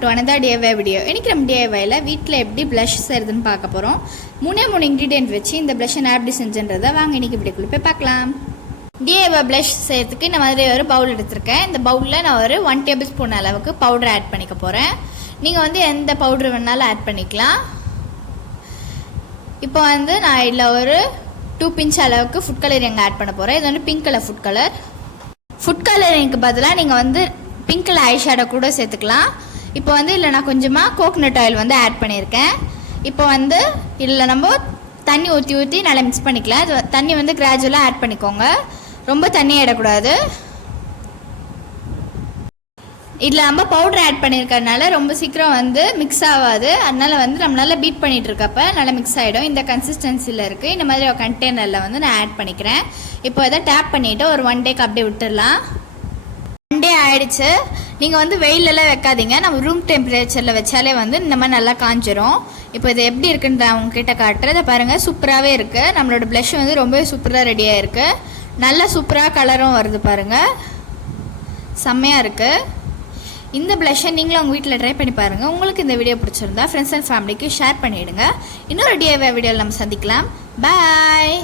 Back to another DIY video. இன்றைக்கி நம்ம DIYல வீட்டில் எப்படி ப்ளஷ் செய்கிறதுன்னு பார்க்க போகிறோம். 3 இன்க்ரீடியன்ட் வச்சு இந்த ப்ளஷ்ஷை நான் எப்படி செஞ்சுன்றதை வாங்க இன்றைக்கி இப்படிக்குள்ளே போய் பார்க்கலாம். DIY ப்ளஷ் செய்கிறதுக்கு இந்த மாதிரி ஒரு பவுல் எடுத்திருக்கேன். இந்த பவுலில் நான் ஒரு 1 டேபிள் ஸ்பூன் அளவுக்கு பவுடர் ஆட் பண்ணிக்க போகிறேன். நீங்கள் வந்து எந்த பவுட்ரு வேணாலும் ஆட் பண்ணிக்கலாம். இப்போ வந்து நான் இதில் ஒரு 2 பிஞ்ச் அளவுக்கு ஃபுட் கலரிங் ஆட் பண்ண போகிறேன். இது வந்து pink colour food colour. Food கலரிங்க்கு பதிலாக நீங்கள் வந்து பிங்க் கலர் ஐஷேடோ கூட சேர்த்துக்கலாம். இப்போ வந்து இதில் நான் கொஞ்சமாக கோகனட் ஆயில் வந்து ஆட் பண்ணியிருக்கேன். இப்போ வந்து இதில் நம்ம தண்ணி ஊற்றி நல்லா மிக்ஸ் பண்ணிக்கலாம். இது தண்ணி வந்து கிராஜுவலாக ஆட் பண்ணிக்கோங்க, ரொம்ப தண்ணி ஆகிடக்கூடாது. இதில் நம்ம பவுடர் ஆட் பண்ணியிருக்கறனால ரொம்ப சீக்கிரம் வந்து மிக்ஸ் ஆகாது. அதனால் வந்து நம்ம நல்லா பீட் பண்ணிகிட்டு இருக்கப்போ நல்லா மிக்ஸ் ஆகிடும். இந்த கன்சிஸ்டன்சியில் இருக்குது. இந்த மாதிரி ஒரு கண்டெய்னரில் வந்து நான் ஆட் பண்ணிக்கிறேன். இப்போ இதை டேப் பண்ணிவிட்டு ஒரு 1 டேக்கு அப்படியே விட்டுடலாம். 1 டே ஆகிடுச்சு. நீங்கள் வந்து வெயிலெல்லாம் வைக்காதீங்க, நம்ம ரூம் டெம்பரேச்சரில் வச்சாலே வந்து இந்த மாதிரி நல்லா காஞ்சிரும். இப்போ இது எப்படி இருக்குன்னு நான் உங்ககிட்ட காட்டுறேன். இதை பாருங்கள், சூப்பராகவே இருக்குது. நம்மளோட ப்ளஷ் வந்து ரொம்பவே சூப்பராக ரெடியாக இருக்குது. நல்லா சூப்பராக கலரும் வருது பாருங்கள், செம்மையாக இருக்குது. இந்த ப்ளஷ்ஷை நீங்களும் உங்கள் வீட்டில் ட்ரை பண்ணி பாருங்கள். உங்களுக்கு இந்த வீடியோ பிடிச்சிருந்தா ஃப்ரெண்ட்ஸ் அண்ட் ஃபேமிலிக்கு ஷேர் பண்ணிவிடுங்க. இன்னொரு DIY வீடியோவில் நம்ம சந்திக்கலாம். பாய்.